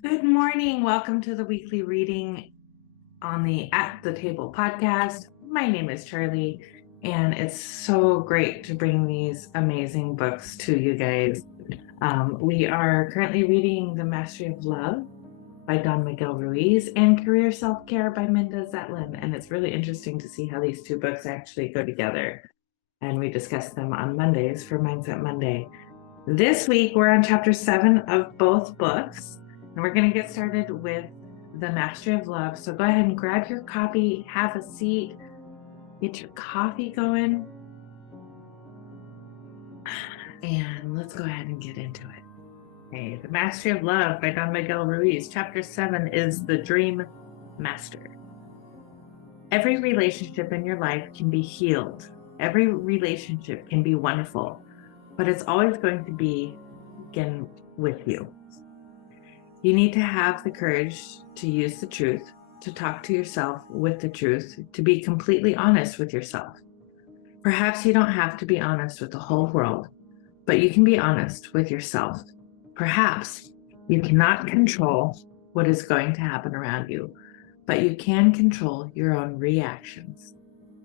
Good morning. Welcome to the weekly reading on the At the Table podcast. My name is Charlie, and it's so great to bring these amazing books to you guys. We are currently reading The Mastery of Love by Don Miguel Ruiz and Career Self-Care by Minda Zetlin. And it's really interesting to see how these two books actually go together. And we discuss them on Mondays for Mindset Monday. This week, we're on chapter 7 of both books, and we're going to get started with The Mastery of Love. So go ahead and grab your copy, have a seat, get your coffee going, and let's go ahead and get into it. Okay, The Mastery of Love by Don Miguel Ruiz. Chapter 7 is The Dream Master. Every relationship in your life can be healed. Every relationship can be wonderful, but it's always going to begin with you. You need to have the courage to use the truth, to talk to yourself with the truth, to be completely honest with yourself. Perhaps you don't have to be honest with the whole world, but you can be honest with yourself. Perhaps you cannot control what is going to happen around you, but you can control your own reactions.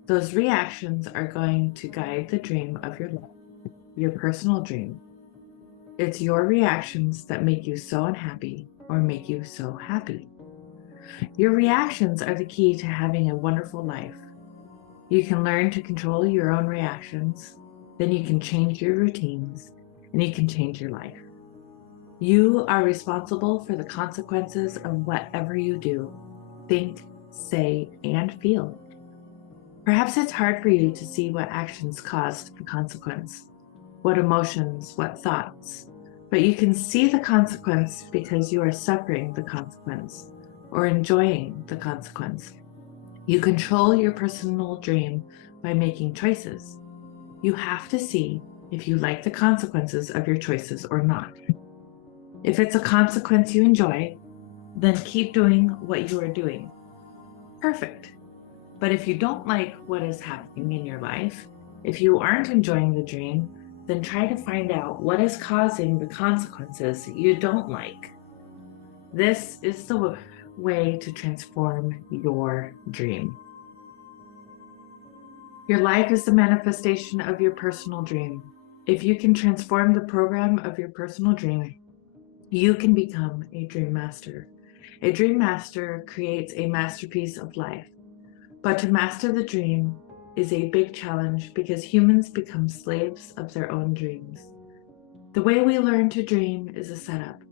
Those reactions are going to guide the dream of your life, your personal dream. It's your reactions that make you so unhappy or make you so happy. Your reactions are the key to having a wonderful life. You can learn to control your own reactions, then you can change your routines, and you can change your life. You are responsible for the consequences of whatever you do, think, say, and feel. Perhaps it's hard for you to see what actions caused the consequence, what emotions, what thoughts, but you can see the consequence because you are suffering the consequence or enjoying the consequence. You control your personal dream by making choices. You have to see if you like the consequences of your choices or not. If it's a consequence you enjoy, then keep doing what you are doing. Perfect. But if you don't like what is happening in your life, if you aren't enjoying the dream, then try to find out what is causing the consequences you don't like. This is the way to transform your dream. Your life is the manifestation of your personal dream. If you can transform the program of your personal dream, you can become a dream master. A dream master creates a masterpiece of life. But to master the dream is a big challenge because humans become slaves of their own dreams. The way we learn to dream is a setup.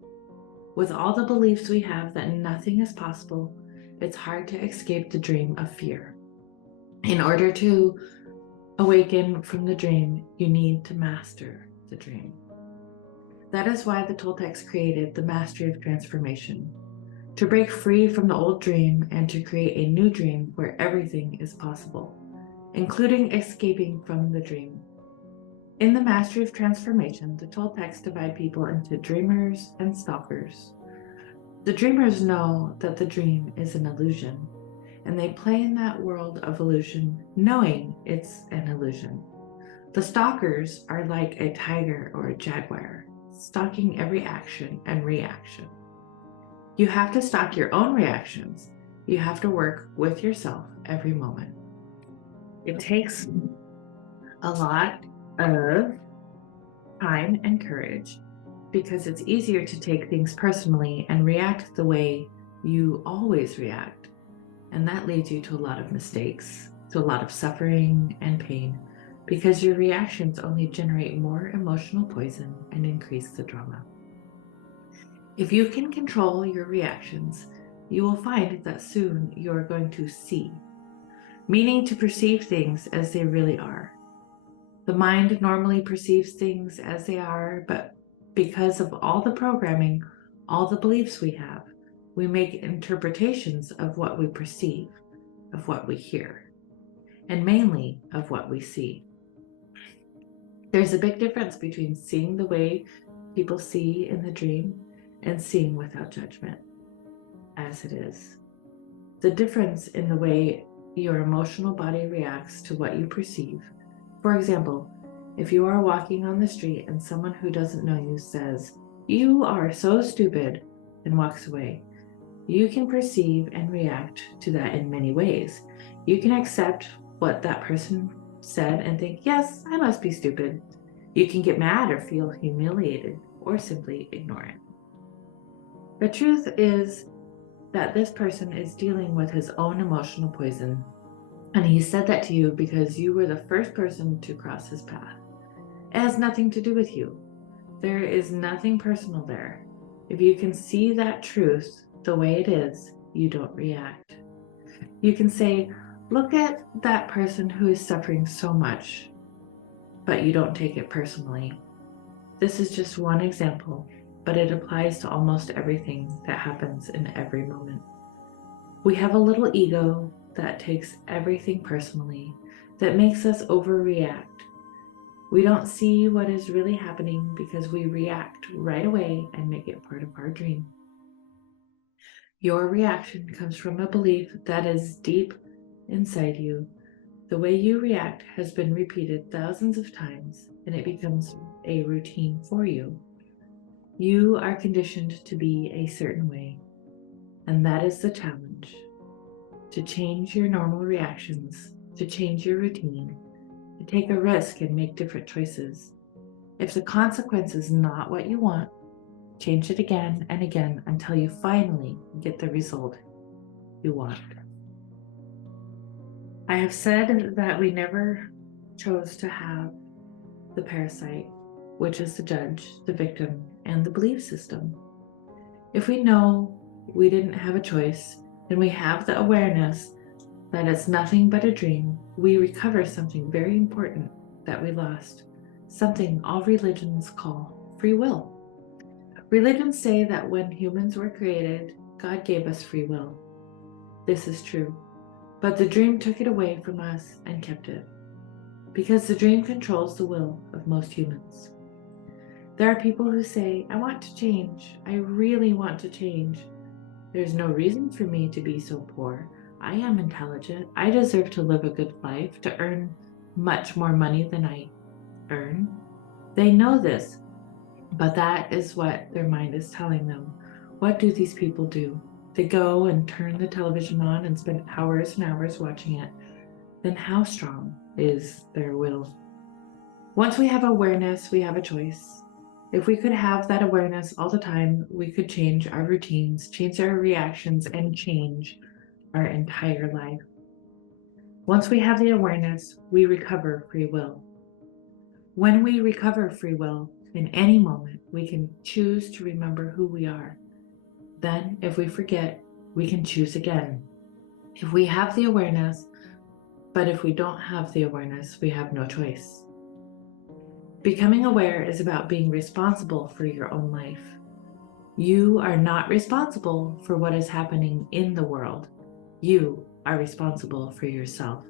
With all the beliefs we have that nothing is possible, it's hard to escape the dream of fear. In order to awaken from the dream, you need to master the dream. That is why the Toltecs created the Mastery of Transformation, to break free from the old dream and to create a new dream where everything is possible, including escaping from the dream. In the Mastery of Transformation, the Toltecs divide people into dreamers and stalkers. The dreamers know that the dream is an illusion, and they play in that world of illusion knowing it's an illusion. The stalkers are like a tiger or a jaguar, stalking every action and reaction. You have to stalk your own reactions. You have to work with yourself every moment. It takes a lot of time and courage because it's easier to take things personally and react the way you always react. And that leads you to a lot of mistakes, to a lot of suffering and pain, because your reactions only generate more emotional poison and increase the drama. If you can control your reactions, you will find that soon you are going to see, meaning to perceive things as they really are. The mind normally perceives things as they are, but because of all the programming, all the beliefs we have, we make interpretations of what we perceive, of what we hear, and mainly of what we see. There's a big difference between seeing the way people see in the dream and seeing without judgment, as it is. The difference in the way your emotional body reacts to what you perceive. For example, if you are walking on the street and someone who doesn't know you says, "You are so stupid," and walks away. You can perceive and react to that in many ways. You can accept what that person said and think, yes, I must be stupid. You can get mad or feel humiliated or simply ignore it. The truth is that this person is dealing with his own emotional poison, and he said that to you because you were the first person to cross his path. It has nothing to do with you. There is nothing personal there. If you can see that truth the way it is, you don't react. You can say, look at that person who is suffering so much, but you don't take it personally. This is just one example, but it applies to almost everything that happens in every moment. We have a little ego that takes everything personally, that makes us overreact. We don't see what is really happening because we react right away and make it part of our dream. Your reaction comes from a belief that is deep inside you. The way you react has been repeated thousands of times, and it becomes a routine for you. You are conditioned to be a certain way, and that is the challenge. To change your normal reactions, to change your routine, to take a risk and make different choices. If the consequence is not what you want, change it again and again until you finally get the result you want. I have said that we never chose to have the parasite, which is the judge, the victim, and the belief system. If we know we didn't have a choice, and we have the awareness that it's nothing but a dream, we recover something very important that we lost, something all religions call free will. Religions say that when humans were created, God gave us free will. This is true, but the dream took it away from us and kept it, because the dream controls the will of most humans. There are people who say, I want to change. I really want to change. There's no reason for me to be so poor. I am intelligent. I deserve to live a good life, to earn much more money than I earn. They know this, but that is what their mind is telling them. What do these people do? They go and turn the television on and spend hours and hours watching it. Then how strong is their will? Once we have awareness, we have a choice. If we could have that awareness all the time, we could change our routines, change our reactions, and change our entire life. Once we have the awareness, we recover free will. When we recover free will, in any moment, we can choose to remember who we are. Then, if we forget, we can choose again. If we have the awareness, but if we don't have the awareness, we have no choice. Becoming aware is about being responsible for your own life. You are not responsible for what is happening in the world. You are responsible for yourself.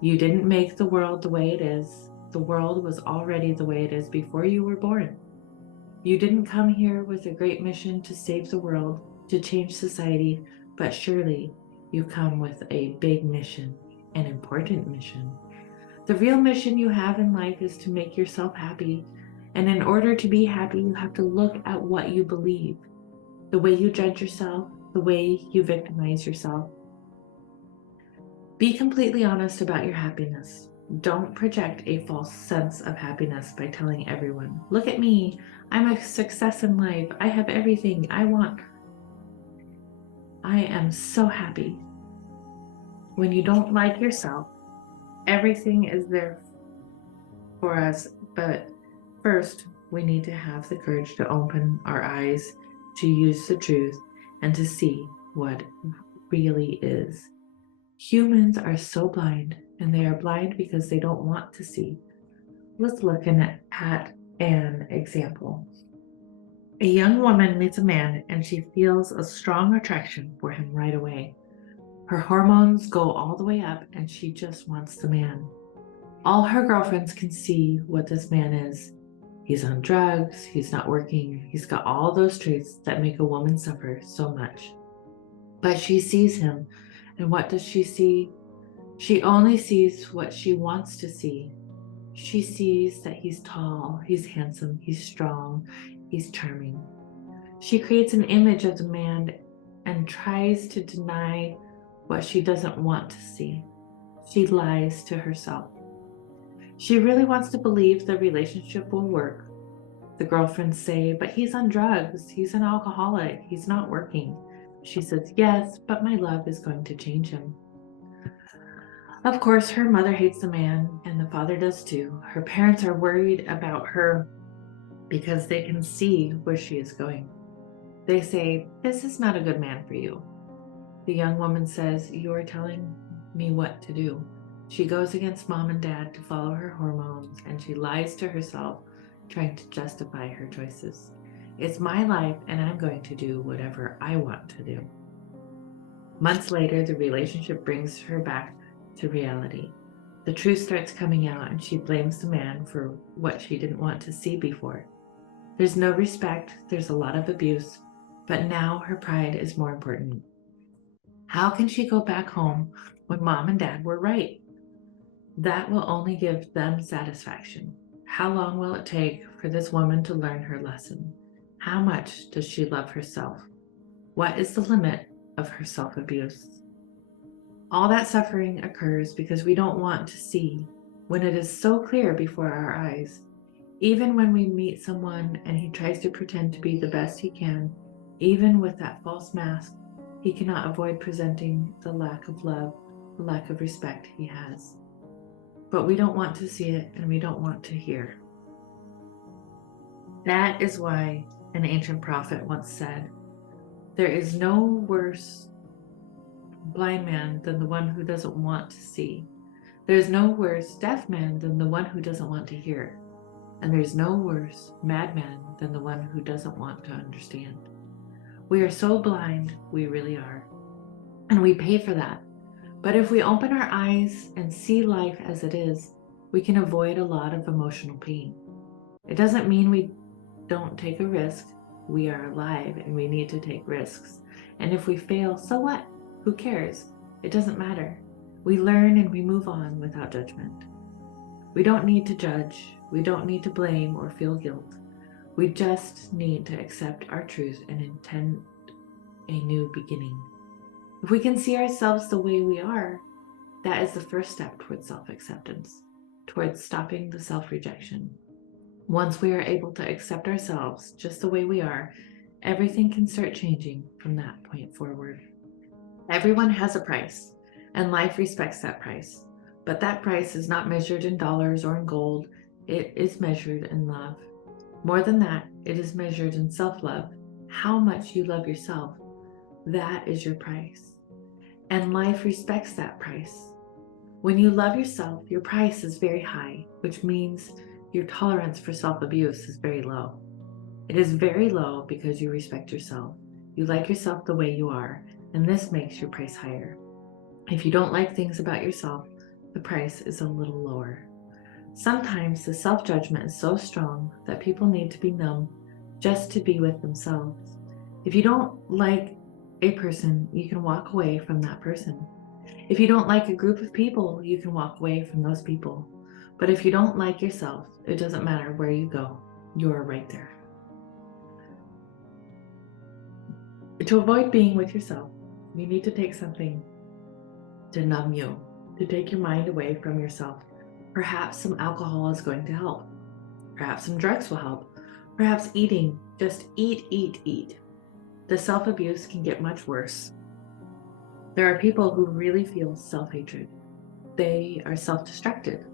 You didn't make the world the way it is. The world was already the way it is before you were born. You didn't come here with a great mission to save the world, to change society, but surely you come with a big mission, an important mission. The real mission you have in life is to make yourself happy. And in order to be happy, you have to look at what you believe, the way you judge yourself, the way you victimize yourself. Be completely honest about your happiness. Don't project a false sense of happiness by telling everyone, look at me, I'm a success in life, I have everything I want. I am so happy. When you don't like yourself, everything is there for us, but first we need to have the courage to open our eyes, to use the truth, and to see what really is. Humans are so blind, and they are blind because they don't want to see. Let's look at an example. A young woman meets a man and she feels a strong attraction for him right away. Her hormones go all the way up and she just wants the man. All her girlfriends can see what this man is. He's on drugs, he's not working, he's got all those traits that make a woman suffer so much. But she sees him, and what does she see? She only sees what she wants to see. She sees that he's tall, he's handsome, he's strong, he's charming. She creates an image of the man and tries to deny what she doesn't want to see. She lies to herself. She really wants to believe the relationship will work. The girlfriends say, but he's on drugs, he's an alcoholic, he's not working. She says, yes, but my love is going to change him. Of course, her mother hates the man, and the father does too. Her parents are worried about her because they can see where she is going. They say, this is not a good man for you. The young woman says, you are telling me what to do. She goes against mom and dad to follow her hormones, and she lies to herself, trying to justify her choices. It's my life, and I'm going to do whatever I want to do. Months later, the relationship brings her back to reality. The truth starts coming out, and she blames the man for what she didn't want to see before. There's no respect, there's a lot of abuse, but now her pride is more important. How can she go back home when mom and dad were right? That will only give them satisfaction. How long will it take for this woman to learn her lesson? How much does she love herself? What is the limit of her self-abuse? All that suffering occurs because we don't want to see when it is so clear before our eyes. Even when we meet someone and he tries to pretend to be the best he can, even with that false mask, he cannot avoid presenting the lack of love, the lack of respect he has. But we don't want to see it, and we don't want to hear. That is why an ancient prophet once said, there is no worse blind man than the one who doesn't want to see. There is no worse deaf man than the one who doesn't want to hear. And there's no worse madman than the one who doesn't want to understand. We are so blind, we really are. And we pay for that. But if we open our eyes and see life as it is, we can avoid a lot of emotional pain. It doesn't mean we don't take a risk. We are alive and we need to take risks. And if we fail, so what? Who cares? It doesn't matter. We learn and we move on without judgment. We don't need to judge. We don't need to blame or feel guilt. We just need to accept our truth and intend a new beginning. If we can see ourselves the way we are, that is the first step towards self-acceptance, towards stopping the self-rejection. Once we are able to accept ourselves just the way we are, everything can start changing from that point forward. Everyone has a price, and life respects that price. But that price is not measured in dollars or in gold. It is measured in love. More than that, it is measured in self-love. How much you love yourself, that is your price. And life respects that price. When you love yourself, your price is very high, which means your tolerance for self-abuse is very low. It is very low because you respect yourself. You like yourself the way you are, and this makes your price higher. If you don't like things about yourself, the price is a little lower. Sometimes the self-judgment is so strong that people need to be numb just to be with themselves. If you don't like a person, you can walk away from that person. If you don't like a group of people, you can walk away from those people. But if you don't like yourself, it doesn't matter where you go, you are right there. To avoid being with yourself, you need to take something to numb you, to take your mind away from yourself. Perhaps some alcohol is going to help. Perhaps some drugs will help. Perhaps eating. Just eat, eat, eat. The self-abuse can get much worse. There are people who really feel self-hatred. They are self-destructive,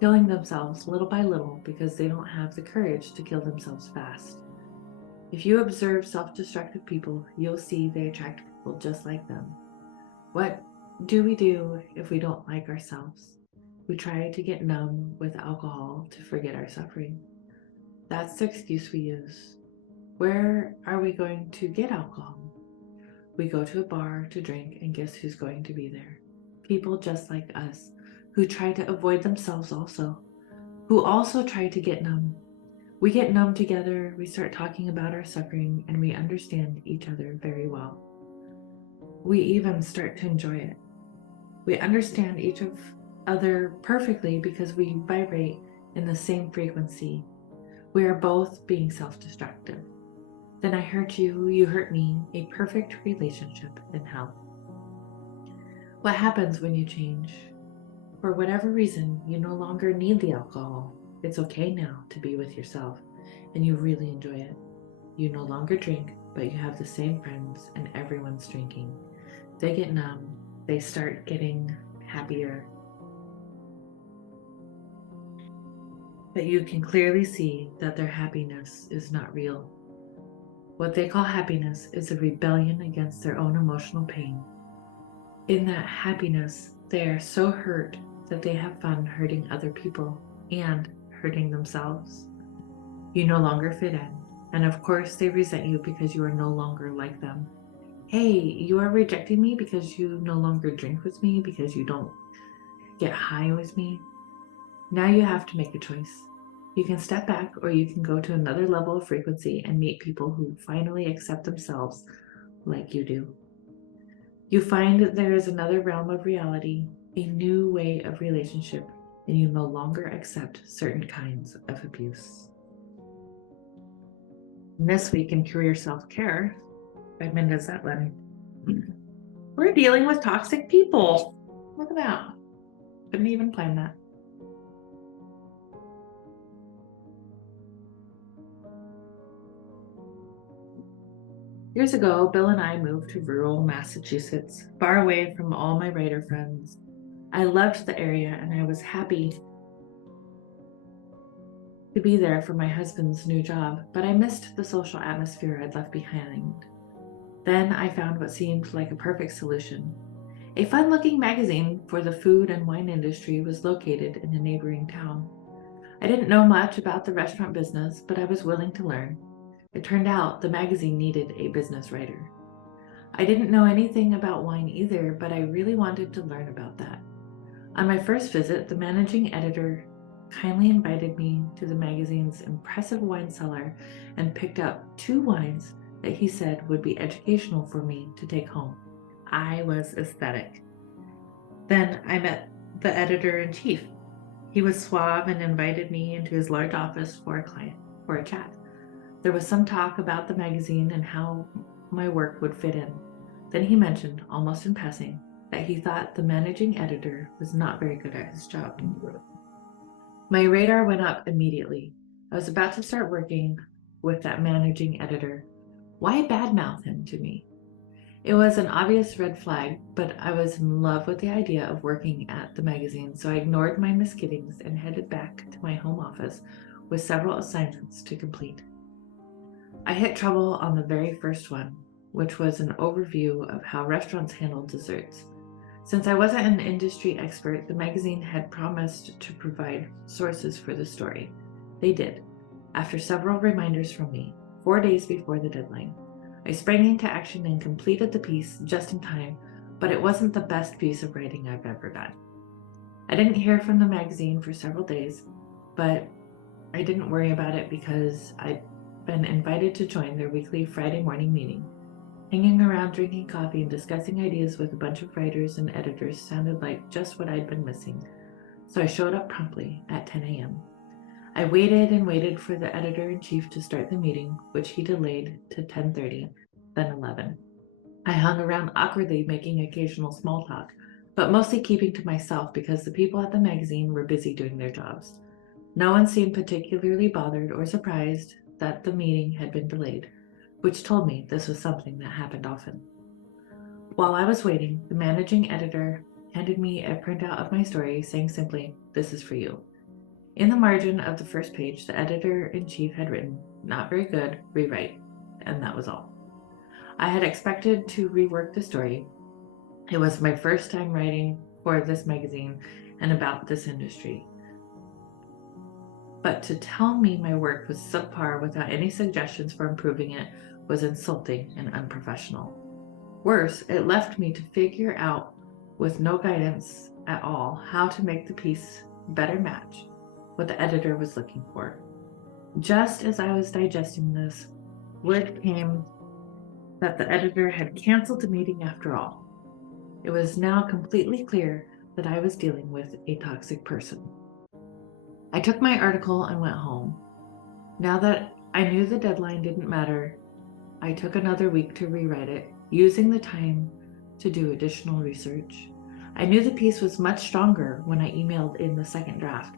killing themselves little by little because they don't have the courage to kill themselves fast. If you observe self-destructive people, you'll see they attract people just like them. What do we do if we don't like ourselves? We try to get numb with alcohol to forget our suffering. That's the excuse we use. Where are we going to get alcohol? We go to a bar to drink, and guess who's going to be there? People just like us, who try to avoid themselves also, who also try to get numb. We get numb together, we start talking about our suffering, and we understand each other very well. We even start to enjoy it. We understand each other perfectly because we vibrate in the same frequency. We are both being self-destructive. Then I hurt you, you hurt me, a perfect relationship in hell. What happens when you change? For whatever reason, you no longer need the alcohol. It's okay now to be with yourself, and you really enjoy it. You no longer drink, but you have the same friends, and everyone's drinking. They get numb, they start getting happier. But you can clearly see that their happiness is not real. What they call happiness is a rebellion against their own emotional pain. In that happiness, they are so hurt that they have fun hurting other people and hurting themselves. You no longer fit in, and of course they resent you because you are no longer like them. Hey, you are rejecting me because you no longer drink with me, because you don't get high with me. Now you have to make a choice. You can step back, or you can go to another level of frequency and meet people who finally accept themselves like you do. You find that there is another realm of reality, a new way of relationship, and you no longer accept certain kinds of abuse. And this week in Career Self-Care by Minda Zetlin, we're dealing with toxic people. Look at that. Couldn't even plan that. Years ago, Bill and I moved to rural Massachusetts, far away from all my writer friends. I loved the area and I was happy to be there for my husband's new job, but I missed the social atmosphere I'd left behind. Then I found what seemed like a perfect solution. A fun-looking magazine for the food and wine industry was located in a neighboring town. I didn't know much about the restaurant business, but I was willing to learn. It turned out the magazine needed a business writer. I didn't know anything about wine either, but I really wanted to learn about that. On my first visit, the managing editor kindly invited me to the magazine's impressive wine cellar and picked up 2 wines that he said would be educational for me to take home. I was ecstatic. Then I met the editor-in-chief. He was suave and invited me into his large office for a chat. There was some talk about the magazine and how my work would fit in. Then he mentioned, almost in passing, that he thought the managing editor was not very good at his job. My radar went up immediately. I was about to start working with that managing editor. Why badmouth him to me? It was an obvious red flag, but I was in love with the idea of working at the magazine, so I ignored my misgivings and headed back to my home office with several assignments to complete. I hit trouble on the very first one, which was an overview of how restaurants handle desserts. Since I wasn't an industry expert, the magazine had promised to provide sources for the story. They did, after several reminders from me, 4 days before the deadline. I sprang into action and completed the piece just in time, but it wasn't the best piece of writing I've ever done. I didn't hear from the magazine for several days, but I didn't worry about it because I'd been invited to join their weekly Friday morning meeting. Hanging around drinking coffee and discussing ideas with a bunch of writers and editors sounded like just what I'd been missing, so I showed up promptly at 10 a.m. I waited and waited for the editor-in-chief to start the meeting, which he delayed to 10:30, then 11. I hung around awkwardly, making occasional small talk, but mostly keeping to myself because the people at the magazine were busy doing their jobs. No one seemed particularly bothered or surprised that the meeting had been delayed, which told me this was something that happened often. While I was waiting, the managing editor handed me a printout of my story, saying simply, "This is for you." In the margin of the first page, the editor-in-chief had written, "Not very good, rewrite," and that was all. I had expected to rework the story. It was my first time writing for this magazine and about this industry. But to tell me my work was subpar without any suggestions for improving it was insulting and unprofessional. Worse, it left me to figure out, with no guidance at all, how to make the piece better match what the editor was looking for. Just as I was digesting this, word came that the editor had canceled the meeting after all. It was now completely clear that I was dealing with a toxic person. I took my article and went home. Now that I knew the deadline didn't matter, I took another week to rewrite it, using the time to do additional research. I knew the piece was much stronger when I emailed in the second draft.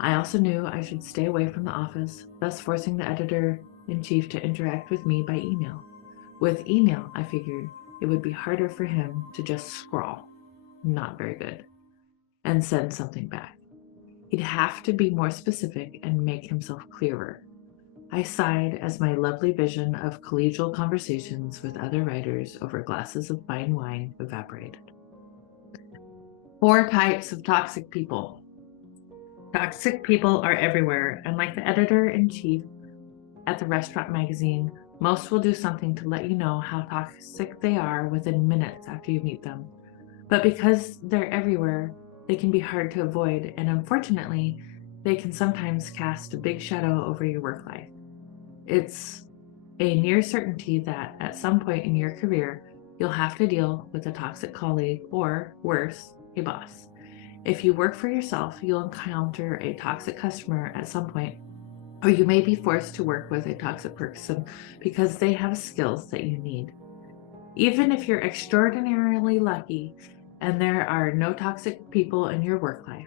I also knew I should stay away from the office, thus forcing the editor-in-chief to interact with me by email. With email, I figured it would be harder for him to just scrawl, not very good, and send something back. He'd have to be more specific and make himself clearer. I sighed as my lovely vision of collegial conversations with other writers over glasses of fine wine evaporated. 4 types of toxic people. Toxic people are everywhere, and like the editor-in-chief at the restaurant magazine, most will do something to let you know how toxic they are within minutes after you meet them. But because they're everywhere, they can be hard to avoid, and unfortunately, they can sometimes cast a big shadow over your work life. It's a near certainty that at some point in your career, you'll have to deal with a toxic colleague or, worse, a boss. If you work for yourself, you'll encounter a toxic customer at some point, or you may be forced to work with a toxic person because they have skills that you need. Even if you're extraordinarily lucky and there are no toxic people in your work life,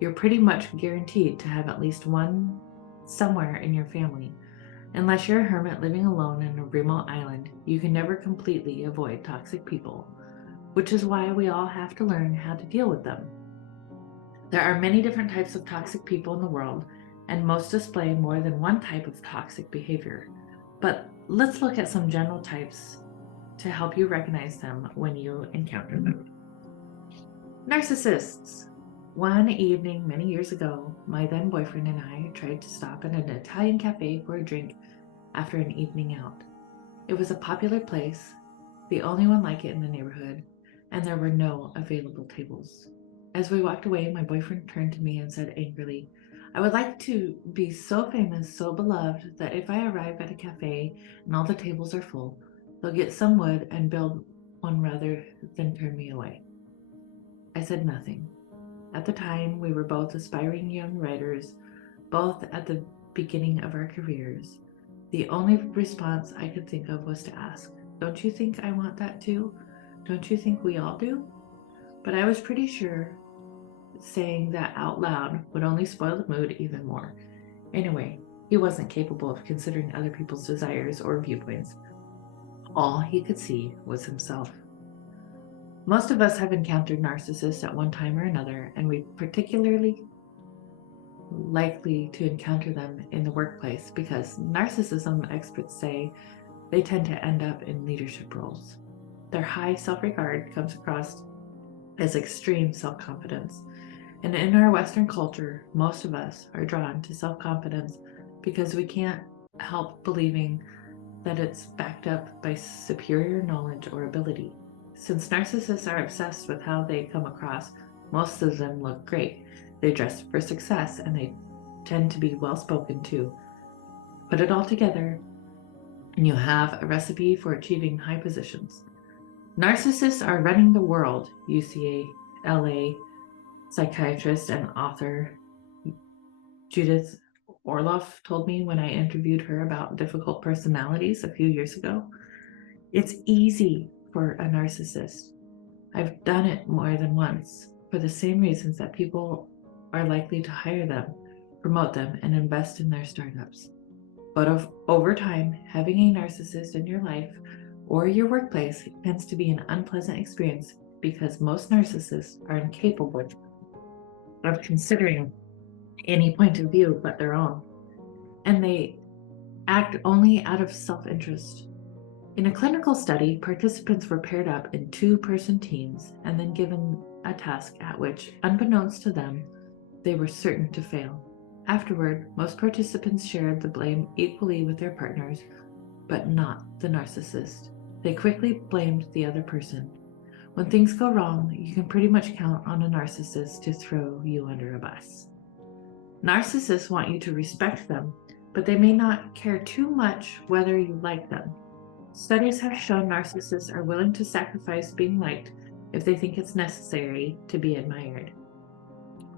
you're pretty much guaranteed to have at least one somewhere in your family. Unless you're a hermit living alone in a remote island, you can never completely avoid toxic people, which is why we all have to learn how to deal with them. There are many different types of toxic people in the world, and most display more than one type of toxic behavior. But let's look at some general types to help you recognize them when you encounter them. Narcissists. One evening many years ago, my then boyfriend and I tried to stop at an Italian cafe for a drink after an evening out. It was a popular place, the only one like it in the neighborhood, and there were no available tables. As we walked away, my boyfriend turned to me and said angrily, "I would like to be so famous, so beloved, that if I arrive at a cafe and all the tables are full, they'll get some wood and build one rather than turn me away." I said nothing. At the time, we were both aspiring young writers, both at the beginning of our careers. The only response I could think of was to ask, "Don't you think I want that too? Don't you think we all do?" But I was pretty sure saying that out loud would only spoil the mood even more. Anyway, he wasn't capable of considering other people's desires or viewpoints. All he could see was himself. Most of us have encountered narcissists at one time or another, and we particularly likely to encounter them in the workplace because narcissism, experts say, they tend to end up in leadership roles. Their high self-regard comes across as extreme self-confidence. And in our Western culture, most of us are drawn to self-confidence because we can't help believing that it's backed up by superior knowledge or ability. Since narcissists are obsessed with how they come across, most of them look great. They dress for success and they tend to be well-spoken too. Put it all together and you have a recipe for achieving high positions. Narcissists are running the world, UCLA psychiatrist and author Judith Orloff told me when I interviewed her about difficult personalities a few years ago. It's easy for a narcissist. I've done it more than once for the same reasons that people are likely to hire them, promote them, and invest in their startups. But over time, having a narcissist in your life or your workplace tends to be an unpleasant experience because most narcissists are incapable of considering any point of view but their own, and they act only out of self-interest. In a clinical study, participants were paired up in 2-person teams and then given a task at which, unbeknownst to them, they were certain to fail. Afterward, most participants shared the blame equally with their partners, but not the narcissist. They quickly blamed the other person. When things go wrong, you can pretty much count on a narcissist to throw you under a bus. Narcissists want you to respect them, but they may not care too much whether you like them. Studies have shown narcissists are willing to sacrifice being liked if they think it's necessary to be admired.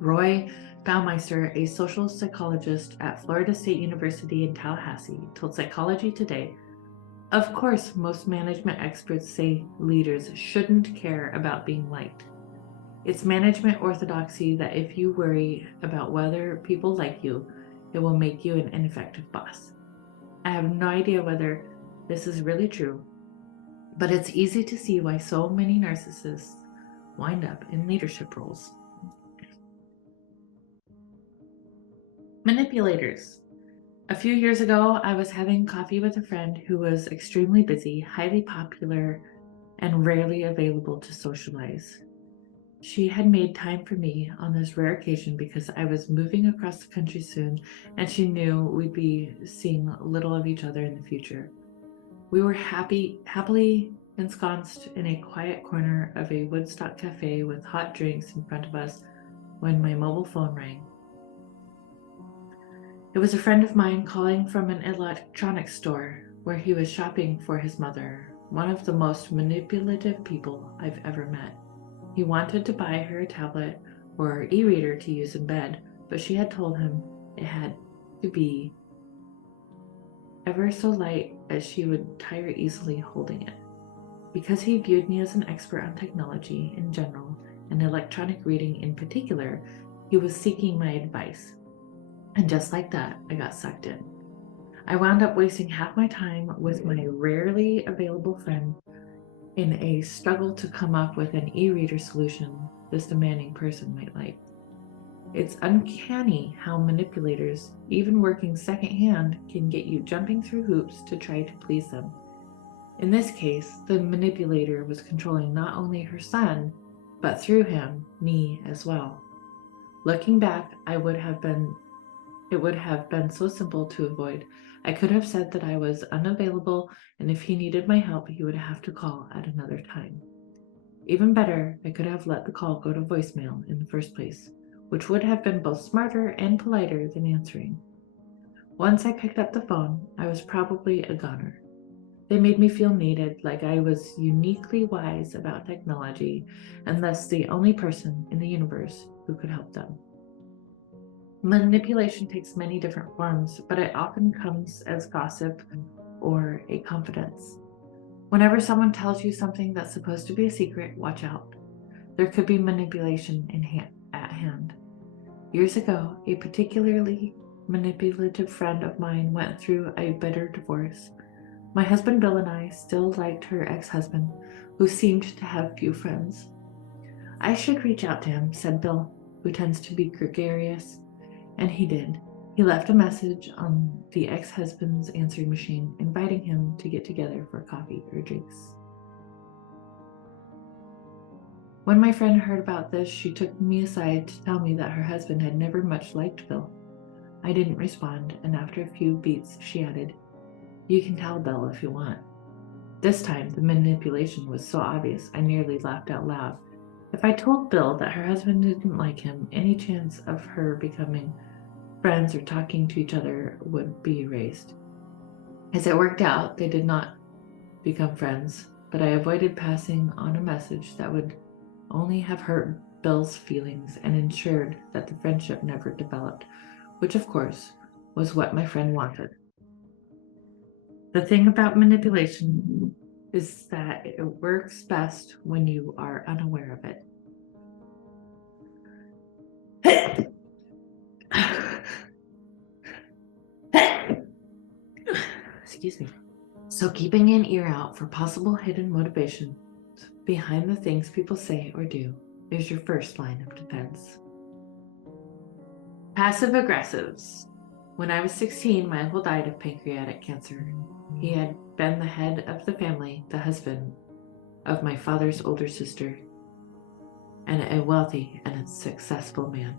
Roy Baumeister, a social psychologist at Florida State University in Tallahassee, told Psychology Today, Of course, most management experts say leaders shouldn't care about being liked. It's management orthodoxy that if you worry about whether people like you, it will make you an ineffective boss. I have no idea whether this is really true, but it's easy to see why so many narcissists wind up in leadership roles. Manipulators. A few years ago, I was having coffee with a friend who was extremely busy, highly popular, and rarely available to socialize. She had made time for me on this rare occasion because I was moving across the country soon, and she knew we'd be seeing little of each other in the future. We were happily ensconced in a quiet corner of a Woodstock cafe with hot drinks in front of us when my mobile phone rang. It was a friend of mine calling from an electronics store where he was shopping for his mother, one of the most manipulative people I've ever met. He wanted to buy her a tablet or e-reader to use in bed, but she had told him it had to be ever so light as she would tire easily holding it. Because he viewed me as an expert on technology in general and electronic reading in particular, he was seeking my advice. And just like that, I got sucked in. I wound up wasting half my time with my rarely available friend in a struggle to come up with an e-reader solution this demanding person might like. It's uncanny how manipulators, even working secondhand, can get you jumping through hoops to try to please them. In this case, the manipulator was controlling not only her son, but through him, me as well. Looking back, it would have been so simple to avoid. I could have said that I was unavailable, and if he needed my help, he would have to call at another time. Even better, I could have let the call go to voicemail in the first place, which would have been both smarter and politer than answering. Once I picked up the phone, I was probably a goner. They made me feel needed, like I was uniquely wise about technology, and thus the only person in the universe who could help them. Manipulation takes many different forms, but it often comes as gossip or a confidence. Whenever someone tells you something that's supposed to be a secret, watch out. There could be manipulation at hand. Years ago, a particularly manipulative friend of mine went through a bitter divorce. My husband Bill and I still liked her ex-husband, who seemed to have few friends. I should reach out to him, said Bill, who tends to be gregarious. And he did. He left a message on the ex-husband's answering machine, inviting him to get together for coffee or drinks. When my friend heard about this, she took me aside to tell me that her husband had never much liked Bill. I didn't respond, and after a few beats, she added, "You can tell Bill if you want." This time, the manipulation was so obvious, I nearly laughed out loud. If I told Bill that her husband didn't like him, any chance of her becoming friends or talking to each other would be erased. As it worked out, they did not become friends, but I avoided passing on a message that would only have hurt Bill's feelings and ensured that the friendship never developed, which of course was what my friend wanted. The thing about manipulation is that it works best when you are unaware of it. Excuse me. So keeping an ear out for possible hidden motivations behind the things people say or do is your first line of defense. Passive aggressives. When I was 16, my uncle died of pancreatic cancer. He had been the head of the family, the husband of my father's older sister, and a wealthy and successful man.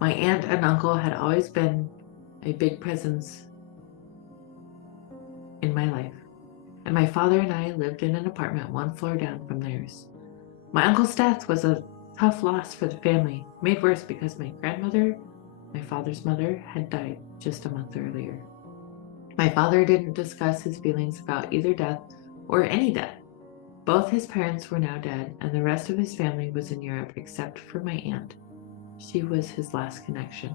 My aunt and uncle had always been a big presence in my life, and my father and I lived in an apartment one floor down from theirs. My uncle's death was a tough loss for the family, made worse because my grandmother, my father's mother, had died just a month earlier. My father didn't discuss his feelings about either death or any death. Both his parents were now dead, and the rest of his family was in Europe except for my aunt. She was his last connection.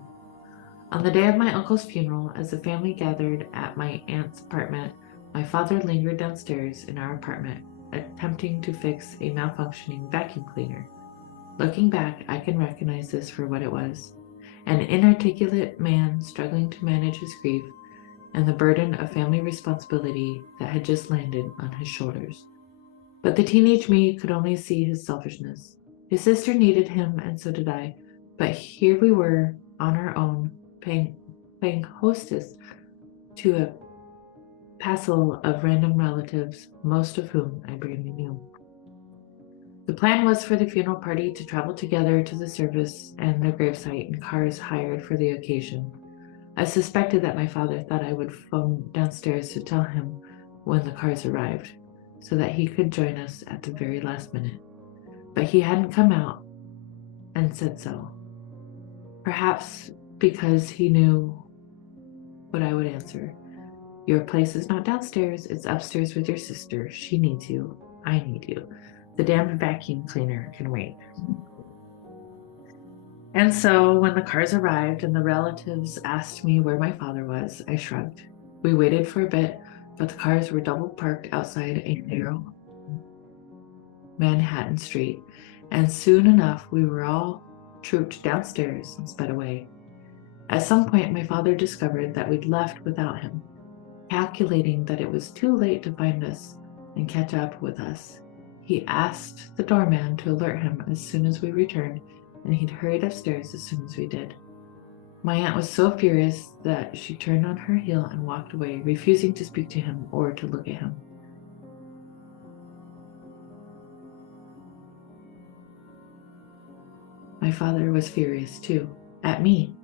On the day of my uncle's funeral, as the family gathered at my aunt's apartment, My father lingered downstairs in our apartment, attempting to fix a malfunctioning vacuum cleaner. Looking back, I can recognize this for what it was: an inarticulate man struggling to manage his grief and the burden of family responsibility that had just landed on his shoulders. But the teenage me could only see his selfishness. His sister needed him, and so did I. But here we were, on our own, playing hostess to a passel of random relatives, most of whom I barely knew. The plan was for the funeral party to travel together to the service and the gravesite in cars hired for the occasion. I suspected that my father thought I would phone downstairs to tell him when the cars arrived, so that he could join us at the very last minute. But he hadn't come out and said so. Perhaps because he knew what I would answer. Your place is not downstairs, it's upstairs with your sister. She needs you. I need you. The damn vacuum cleaner can wait. And so when the cars arrived and the relatives asked me where my father was, I shrugged. We waited for a bit, but the cars were double parked outside a narrow Manhattan street, and soon enough we were all trooped downstairs and sped away. At some point, my father discovered that we'd left without him. Calculating that it was too late to find us and catch up with us, he asked the doorman to alert him as soon as we returned, and he'd hurried upstairs as soon as we did. My aunt was so furious that she turned on her heel and walked away, refusing to speak to him or to look at him. My father was furious too, at me.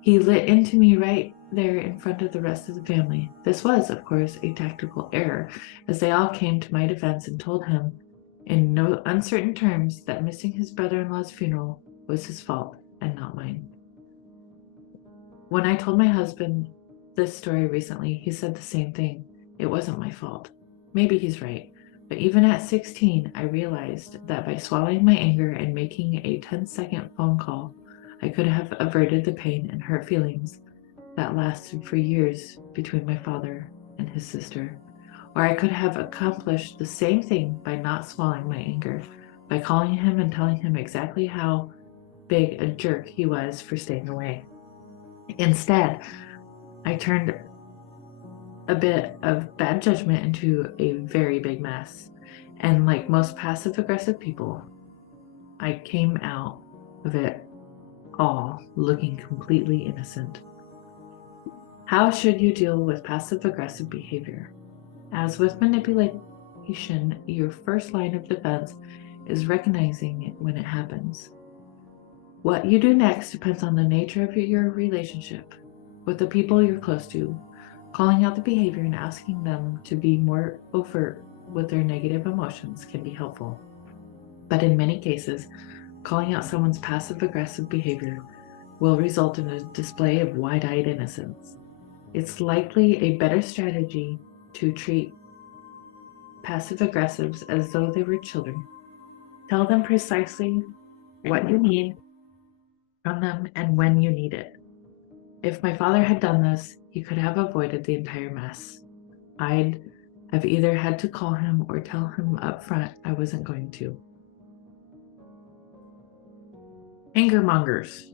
He lit into me right there in front of the rest of the family. This was, of course, a tactical error, as they all came to my defense and told him, in no uncertain terms, that missing his brother-in-law's funeral was his fault and not mine. When I told my husband this story recently, he said the same thing. It wasn't my fault. Maybe he's right. But even at 16, I realized that by swallowing my anger and making a 10-second phone call, I could have averted the pain and hurt feelings that lasted for years between my father and his sister. Or I could have accomplished the same thing by not swallowing my anger, by calling him and telling him exactly how big a jerk he was for staying away. Instead, I turned a bit of bad judgment into a very big mess. And like most passive-aggressive people, I came out of it all looking completely innocent. How should you deal with passive-aggressive behavior? As with manipulation, your first line of defense is recognizing it when it happens. What you do next depends on the nature of your relationship with the people you're close to. Calling out the behavior and asking them to be more overt with their negative emotions can be helpful. But in many cases, calling out someone's passive-aggressive behavior will result in a display of wide-eyed innocence. It's likely a better strategy to treat passive-aggressives as though they were children. Tell them precisely what you need from them and when you need it. If my father had done this, he could have avoided the entire mess. I'd have either had to call him or tell him up front I wasn't going to. Anger mongers.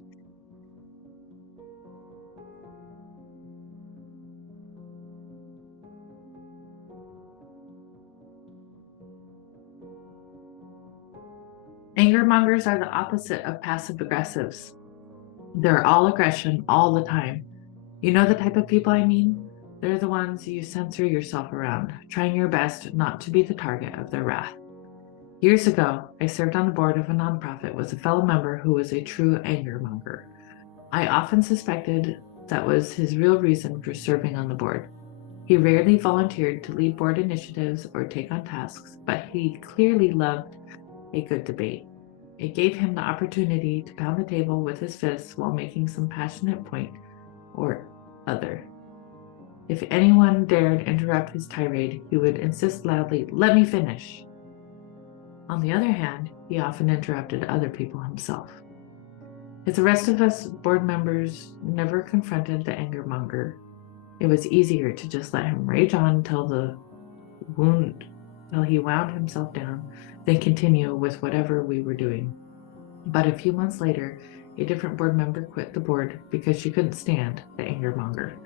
Anger mongers are the opposite of passive aggressives. They're all aggression all the time. You know the type of people I mean? They're the ones you censor yourself around, trying your best not to be the target of their wrath. Years ago, I served on the board of a nonprofit with a fellow member who was a true anger monger. I often suspected that was his real reason for serving on the board. He rarely volunteered to lead board initiatives or take on tasks, but he clearly loved a good debate. It gave him the opportunity to pound the table with his fists while making some passionate point or other. If anyone dared interrupt his tirade, he would insist loudly, "Let me finish." On the other hand, he often interrupted other people himself. If the rest of us board members never confronted the anger monger, It was easier to just let him rage on till he wound himself down, then continue with whatever we were doing. But a few months later, a different board member quit the board because she couldn't stand the anger monger.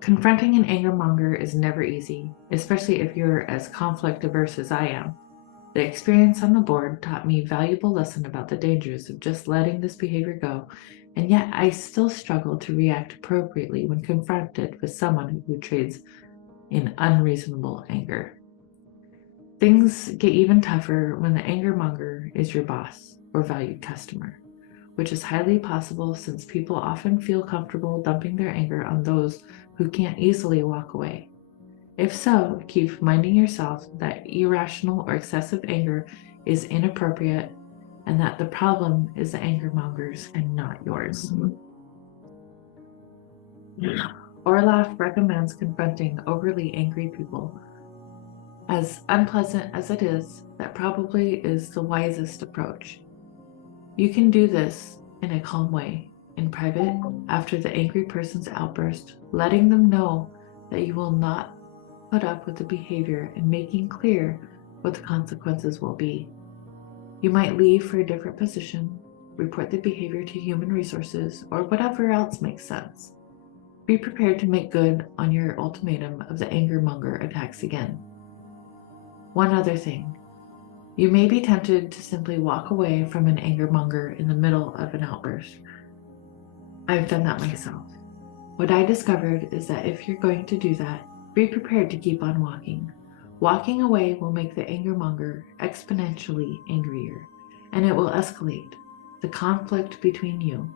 Confronting an anger monger is never easy, especially if you're as conflict averse as I am. The experience on the board taught me a valuable lesson about the dangers of just letting this behavior go, and yet I still struggle to react appropriately when confronted with someone who trades in unreasonable anger. Things get even tougher when the anger monger is your boss or valued customer, which is highly possible since people often feel comfortable dumping their anger on those who can't easily walk away. If so, keep reminding yourself that irrational or excessive anger is inappropriate and that the problem is the anger monger's and not yours. Orloff recommends confronting overly angry people. As unpleasant as it is, that probably is the wisest approach. You can do this in a calm way, in private, after the angry person's outburst, letting them know that you will not put up with the behavior and making clear what the consequences will be. You might leave for a different position, report the behavior to human resources, or whatever else makes sense. Be prepared to make good on your ultimatum if the anger monger attacks again. One other thing. You may be tempted to simply walk away from an anger monger in the middle of an outburst. I've done that myself. What I discovered is that if you're going to do that, be prepared to keep on walking. Walking away will make the anger monger exponentially angrier, and it will escalate the conflict between you.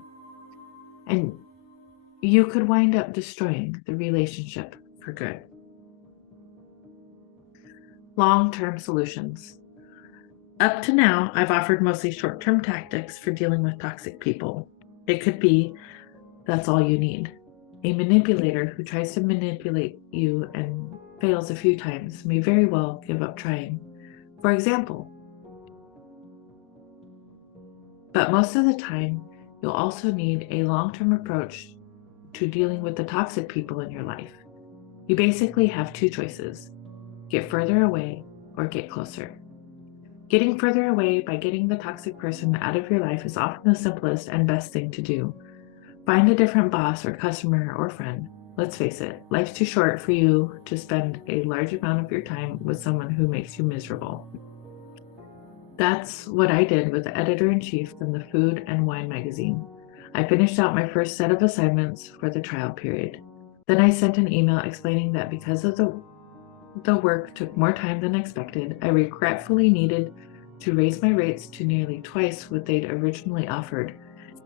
And you could wind up destroying the relationship for good. Long-term solutions. Up to now, I've offered mostly short-term tactics for dealing with toxic people. It could be that's all you need. A manipulator who tries to manipulate you and fails a few times may very well give up trying. For example, but most of the time, you'll also need a long-term approach to dealing with the toxic people in your life. You basically have two choices: get further away or get closer. Getting further away by getting the toxic person out of your life is often the simplest and best thing to do. Find a different boss or customer or friend. Let's face it, life's too short for you to spend a large amount of your time with someone who makes you miserable. That's what I did with the editor-in-chief from the Food and Wine magazine. I finished out my first set of assignments for the trial period. Then I sent an email explaining that because of the work took more time than expected, I regretfully needed to raise my rates to nearly twice what they'd originally offered.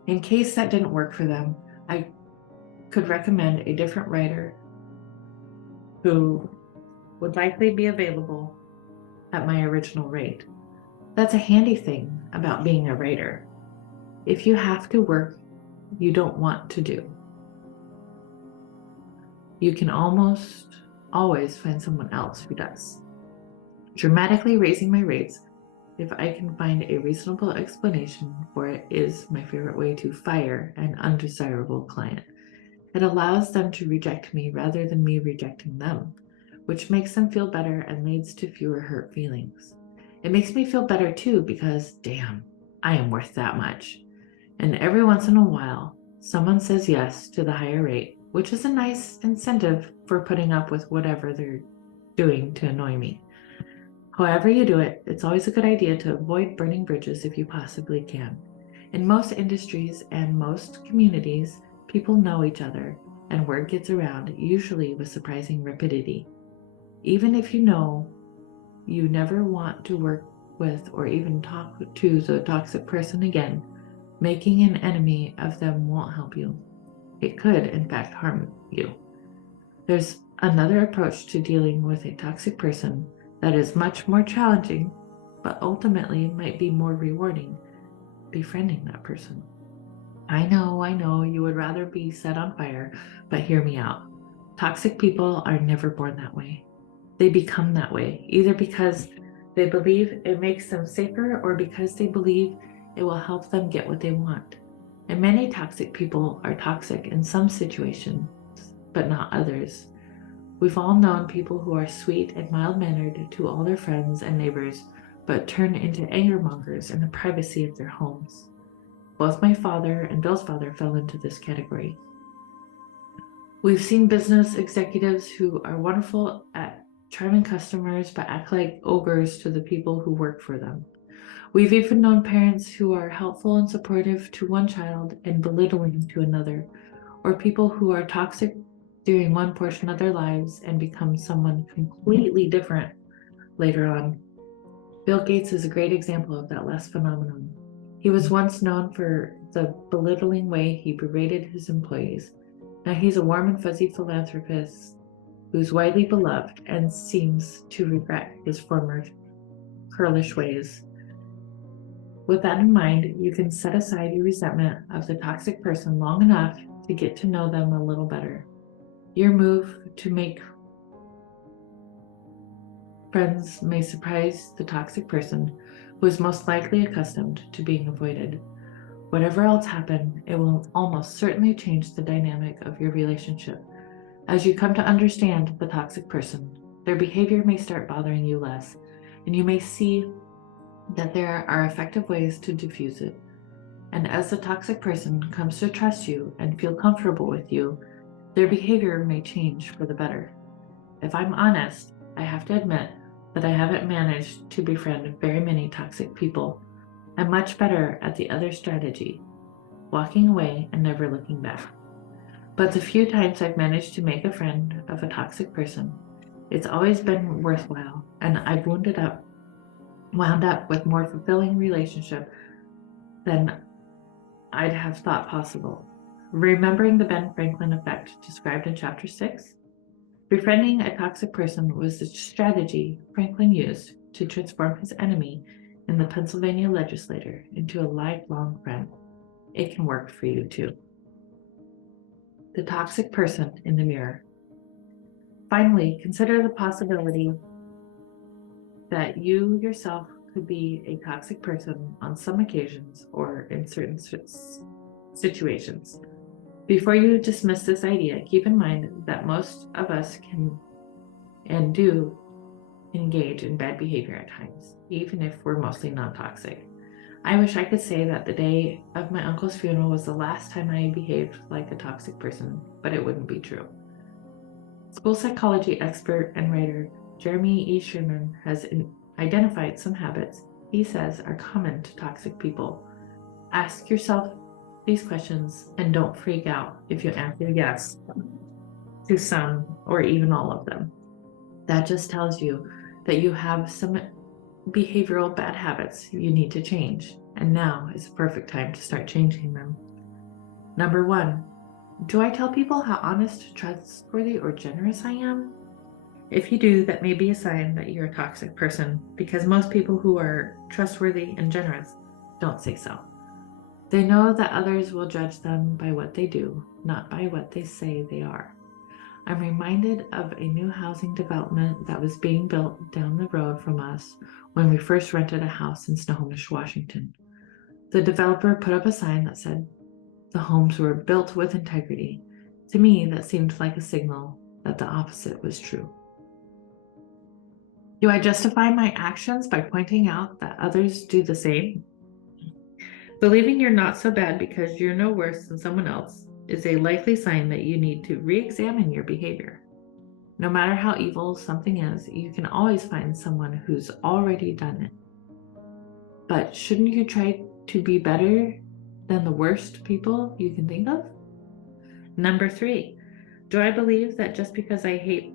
In case that didn't work for them, I could recommend a different writer who would likely be available at my original rate. That's a handy thing about being a writer. If you have to work you don't want to do, you can almost always find someone else who does. Dramatically raising my rates, if I can find a reasonable explanation for it, is my favorite way to fire an undesirable client. It allows them to reject me rather than me rejecting them, which makes them feel better and leads to fewer hurt feelings. It makes me feel better too because, damn, I am worth that much. And every once in a while, someone says yes to the higher rate, which is a nice incentive for putting up with whatever they're doing to annoy me. However you do it, it's always a good idea to avoid burning bridges if you possibly can. In most industries and most communities, people know each other, and word gets around, usually with surprising rapidity. Even if you know you never want to work with or even talk to the toxic person again, making an enemy of them won't help you. It could, in fact, harm you. There's another approach to dealing with a toxic person that is much more challenging, but ultimately might be more rewarding: befriending that person. I know, you would rather be set on fire, but hear me out. Toxic people are never born that way. They become that way, either because they believe it makes them safer or because they believe it will help them get what they want. And many toxic people are toxic in some situations, but not others. We've all known people who are sweet and mild-mannered to all their friends and neighbors, but turn into angermongers in the privacy of their homes. Both my father and Bill's father fell into this category. We've seen business executives who are wonderful at charming customers but act like ogres to the people who work for them. We've even known parents who are helpful and supportive to one child and belittling to another, or people who are toxic during one portion of their lives and become someone completely different later on. Bill Gates is a great example of that last phenomenon. He was once known for the belittling way he berated his employees. Now he's a warm and fuzzy philanthropist who's widely beloved and seems to regret his former curlish ways. With that in mind, you can set aside your resentment of the toxic person long enough to get to know them a little better. Your move to make friends may surprise the toxic person who is most likely accustomed to being avoided. Whatever else happened, it will almost certainly change the dynamic of your relationship. As you come to understand the toxic person, their behavior may start bothering you less, and you may see that there are effective ways to diffuse it. And as the toxic person comes to trust you and feel comfortable with you, their behavior may change for the better. If I'm honest, I have to admit that I haven't managed to befriend very many toxic people. I'm much better at the other strategy, walking away and never looking back. But the few times I've managed to make a friend of a toxic person, it's always been worthwhile, and I've wound up with more fulfilling relationship than I'd have thought possible. Remembering the Ben Franklin effect described in Chapter 6? Befriending a toxic person was the strategy Franklin used to transform his enemy in the Pennsylvania legislature into a lifelong friend. It can work for you too. The toxic person in the mirror. Finally, consider the possibility that you yourself could be a toxic person on some occasions or in certain situations. Before you dismiss this idea, keep in mind that most of us can and do engage in bad behavior at times, even if we're mostly non-toxic. I wish I could say that the day of my uncle's funeral was the last time I behaved like a toxic person, but it wouldn't be true. School psychology expert and writer Jeremy E. Sherman has identified some habits he says are common to toxic people. Ask yourself these questions and don't freak out if you answer yes to some or even all of them. That just tells you that you have some behavioral bad habits you need to change, and now is the perfect time to start changing them. Number 1, do I tell people how honest, trustworthy, or generous I am? If you do, that may be a sign that you're a toxic person, because most people who are trustworthy and generous don't say so. They know that others will judge them by what they do, not by what they say they are. I'm reminded of a new housing development that was being built down the road from us when we first rented a house in Snohomish, Washington. The developer put up a sign that said the homes were built with integrity. To me, that seemed like a signal that the opposite was true. Do I justify my actions by pointing out that others do the same? Believing you're not so bad because you're no worse than someone else is a likely sign that you need to re-examine your behavior. No matter how evil something is, you can always find someone who's already done it. But shouldn't you try to be better than the worst people you can think of? Number 3, do I believe that just because I hate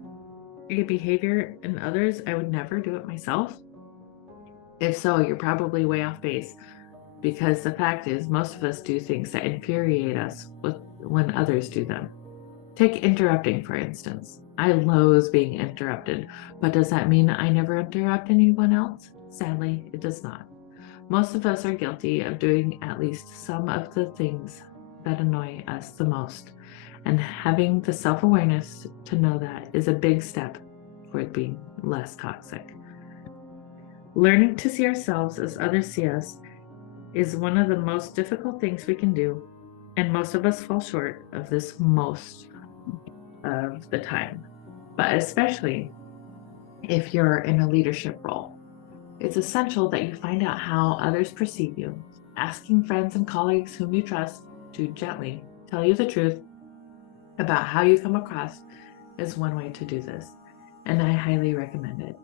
a behavior in others, I would never do it myself? If so, you're probably way off base, because the fact is most of us do things that infuriate us when others do them. Take interrupting, for instance. I loathe being interrupted, but does that mean I never interrupt anyone else? Sadly, it does not. Most of us are guilty of doing at least some of the things that annoy us the most, and having the self-awareness to know that is a big step toward being less toxic. Learning to see ourselves as others see us is one of the most difficult things we can do, and most of us fall short of this most. of the time, but especially if you're in a leadership role. It's essential that you find out how others perceive you. Asking friends and colleagues whom you trust to gently tell you the truth about how you come across is one way to do this, and I highly recommend it.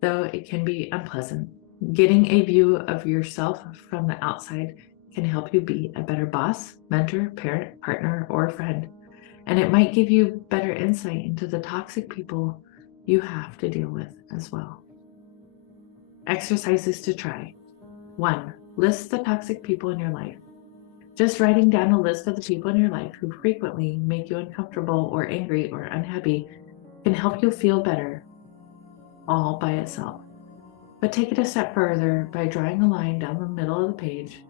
Though it can be unpleasant, getting a view of yourself from the outside can help you be a better boss, mentor, parent, partner, or friend. And it might give you better insight into the toxic people you have to deal with as well. Exercises to try. 1. List the toxic people in your life. Just writing down a list of the people in your life who frequently make you uncomfortable or angry or unhappy can help you feel better all by itself. But take it a step further by drawing a line down the middle of the page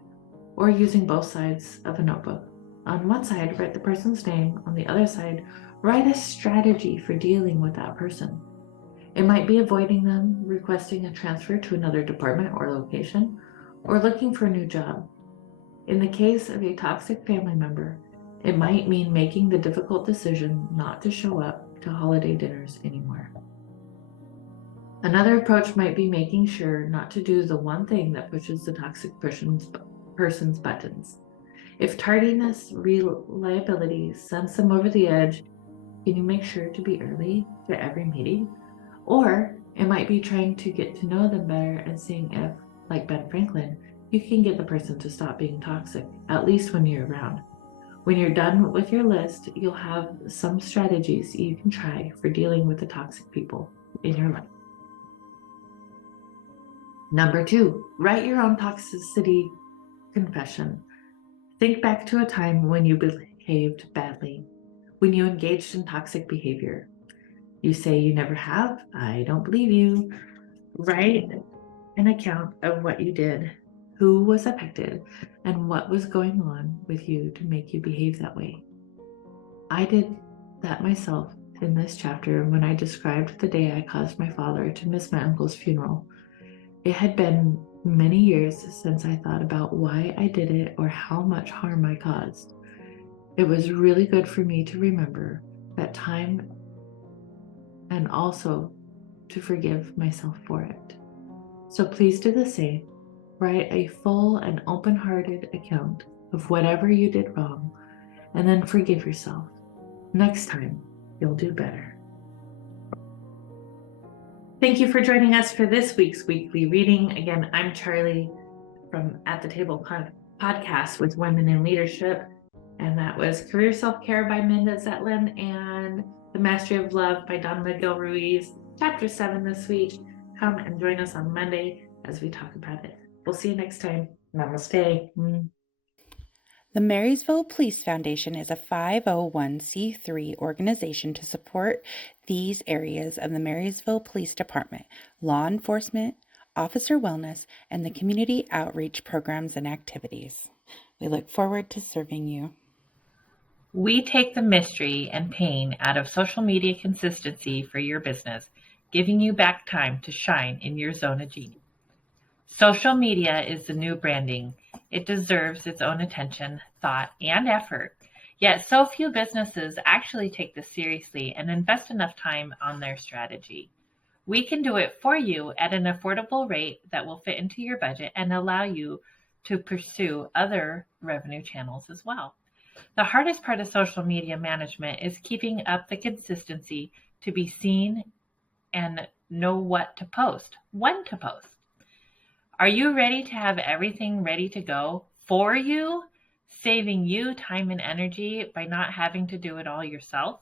or using both sides of a notebook. On one side, write the person's name. On the other side, write a strategy for dealing with that person. It might be avoiding them, requesting a transfer to another department or location, or looking for a new job. In the case of a toxic family member, it might mean making the difficult decision not to show up to holiday dinners anymore. Another approach might be making sure not to do the one thing that pushes the toxic person's buttons. If tardiness, reliability sends them over the edge, can you make sure to be early to every meeting? Or it might be trying to get to know them better and seeing if, like Ben Franklin, you can get the person to stop being toxic, at least when you're around. When you're done with your list, you'll have some strategies you can try for dealing with the toxic people in your life. Number 2, write your own toxicity confession. Think back to a time when you behaved badly, when you engaged in toxic behavior. You say you never have. I don't believe you. Write an account of what you did, who was affected, and what was going on with you to make you behave that way. I did that myself in this chapter when I described the day I caused my father to miss my uncle's funeral. It had been many years since I thought about why I did it or how much harm I caused. It was really good for me to remember that time and also to forgive myself for it. So please do the same. Write a full and open-hearted account of whatever you did wrong, and then forgive yourself. Next time, you'll do better. Thank you for joining us for this week's weekly reading. Again, I'm Charlie from At the Table podcast with Women in Leadership, and that was Career Self-Care by Minda Zetlin and The Mastery of Love by Don Miguel Ruiz, Chapter 7 this week. Come and join us on Monday as we talk about it. We'll see you next time. Namaste. The Marysville Police Foundation is a 501c3 organization to support these areas of the Marysville Police Department, law enforcement, officer wellness, and the community outreach programs and activities. We look forward to serving you. We take the mystery and pain out of social media consistency for your business, giving you back time to shine in your zone of genius. Social media is the new branding. It deserves its own attention, thought, and effort. Yet so few businesses actually take this seriously and invest enough time on their strategy. We can do it for you at an affordable rate that will fit into your budget and allow you to pursue other revenue channels as well. The hardest part of social media management is keeping up the consistency to be seen and know what to post, when to post. Are you ready to have everything ready to go for you, saving you time and energy by not having to do it all yourself?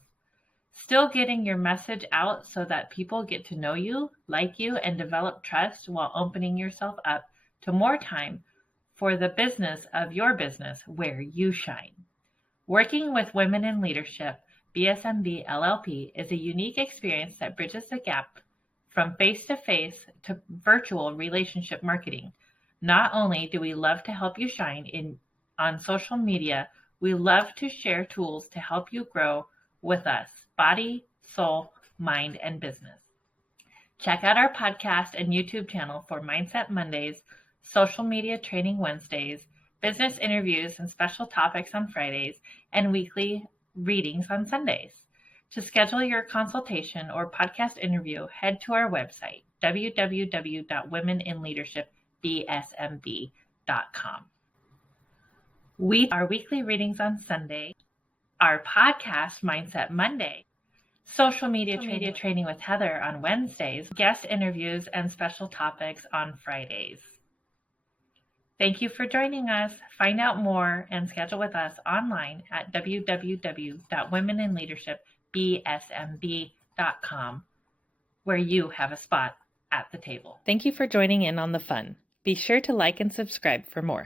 Still getting your message out so that people get to know you, like you, and develop trust while opening yourself up to more time for the business of your business where you shine. Working with Women in Leadership, BSMB LLP, is a unique experience that bridges the gap from face-to-face to virtual relationship marketing. Not only do we love to help you shine on social media, we love to share tools to help you grow with us, body, soul, mind, and business. Check out our podcast and YouTube channel for Mindset Mondays, Social Media Training Wednesdays, business interviews and special topics on Fridays, and weekly readings on Sundays. To schedule your consultation or podcast interview, head to our website, www.womeninleadershipbsmb.com. We our weekly readings on Sunday, our podcast Mindset Monday, social media training with Heather on Wednesdays, guest interviews, and special topics on Fridays. Thank you for joining us. Find out more and schedule with us online at www.womeninleadershipbsmb.com, where you have a spot at the table. Thank you for joining in on the fun. Be sure to like and subscribe for more.